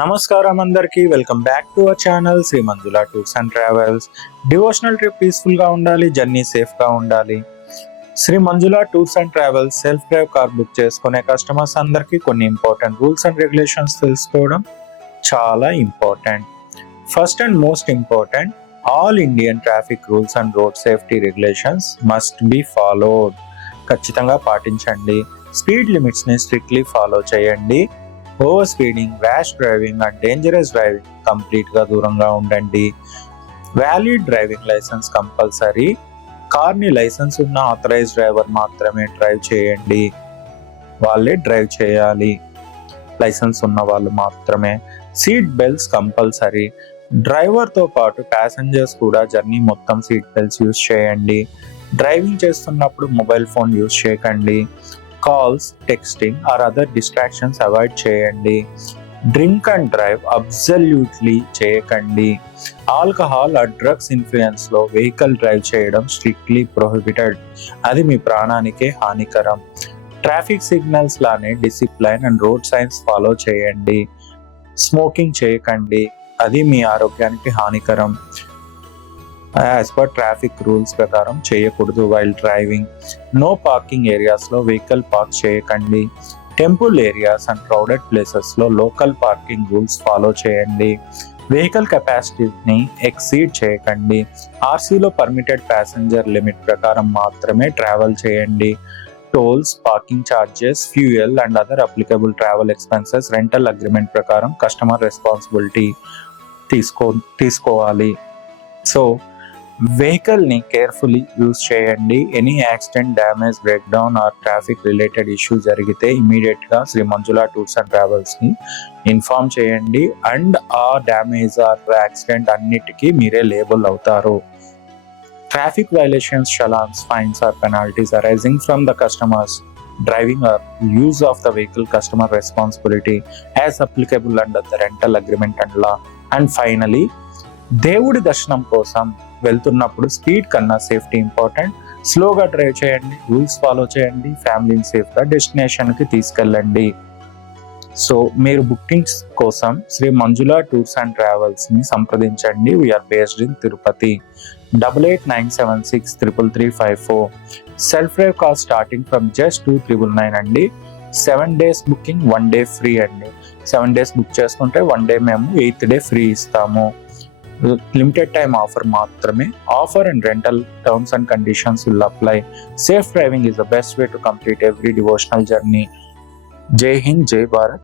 నమస్కారం అందరికీ welcome back to our channel Shri Manjula tours and travels. Devotional trip peaceful గా ఉండాలి, జర్నీ సేఫ్ గా ఉండాలి. Shri Manjula tours and travels self drive car book చేసుకునే కస్టమర్స్ అందరికీ కొన్ని ఇంపార్టెంట్ రూల్స్ అండ్ రెగ్యులేషన్స్ తెలుసుకోవడం చాలా important. First and most important, all Indian traffic rules and road safety regulations must be followed. ఖచ్చితంగా పాటించండి. స్పీడ్ లిమిట్స్ ని స్ట్రిక్ట్లీ ఫాలో చేయండి. Over speeding, rash driving and dangerous driving complete గా దూరంగా ఉండండి. Valid driving license compulsory. Car ని license ఉన్న authorize driver మాత్రమే డ్రైవ్ చేయండి. వాళ్ళే డ్రైవ్ చేయాలి, లైసెన్స్ ఉన్న వాళ్ళు మాత్రమే. Seat belts compulsory. డ్రైవర్ తో పాటు ప్యాసింజర్స్ కూడా జర్నీ మొత్తం సీట్ బెల్ట్స్ యూజ్ చేయండి. డ్రైవింగ్ చేస్తున్నప్పుడు మొబైల్ ఫోన్ యూజ్ చేయకండి. Calls, texting or other distractions avoid చేయండి. డ్రింక్ అండ్ డ్రైవ్ అబ్సల్యూట్లీ చేయకండి. ఆల్కహాల్ ఆర్ డ్రగ్స్ ఇన్ఫ్లుయెన్స్ లో వెహికల్ డ్రైవ్ చేయడం స్ట్రిక్ట్లీ ప్రొహిబిటెడ్. అది మీ ప్రాణానికే హానికరం. ట్రాఫిక్ సిగ్నల్స్ లానే discipline and road signs follow చేయండి. స్మోకింగ్ చేయకండి, అది మీ ఆరోగ్యానికి హానికరం. యాజ్ పర్ ట్రాఫిక్ రూల్స్ ప్రకారం చేయకూడదు while driving. No parking areas లో వెహికల్ పార్క్ చేయకండి. Temple areas and crowded places లో లోకల్ పార్కింగ్ రూల్స్ ఫాలో చేయండి. వెహికల్ కెపాసిటీని ఎక్సీడ్ చేయకండి. ఆర్సీలో పర్మిటెడ్ ప్యాసింజర్ లిమిట్ ప్రకారం మాత్రమే ట్రావెల్ చేయండి. Tolls, parking charges, fuel and other applicable travel expenses rental agreement ప్రకారం కస్టమర్ రెస్పాన్సిబిలిటీ తీసుకోవాలి. సో వెహికల్ ని కేర్ఫుల్లీ యూజ్ చేయండి. Any accident, damage, break down or traffic related issue జరిగితే ఇమీడియట్ గా Shri Manjula tours and travels ని inform చేయండి. And ఆ damage or accident అన్నిటికీ మీరే లేబుల్ అవుతారు. Traffic violations, challans, fines or penalties arising from the customers driving or use of the vehicle customer responsibility as applicable under the rental agreement and law. And finally, దేవుడి దర్శనం కోసం వెళ్తున్నప్పుడు speed కన్నా safety important. స్లోగా drive చేయండి, rules follow చేయండి, ఫ్యామిలీని safe గా డెస్టినేషన్ కి తీసుకెళ్ళండి. సో మీరు బుకింగ్స్ కోసం Shri Manjula tours and travels ని సంప్రదించండి. We are based in Tirupati. 8897633354. Self drive car starting from just 2999 అండి. 7 days బుకింగ్, 1 day ఫ్రీ అండి. 7 days బుక్ చేసుకుంటే 1 day మేము 8th day ఫ్రీ ఇస్తాము. లిమిటెడ్ టైమ్ ఆఫర్ మాత్రమే. Offer and rental terms and conditions will apply. Safe driving is the best way to complete every devotional journey. జై హింద్, జై భారత్.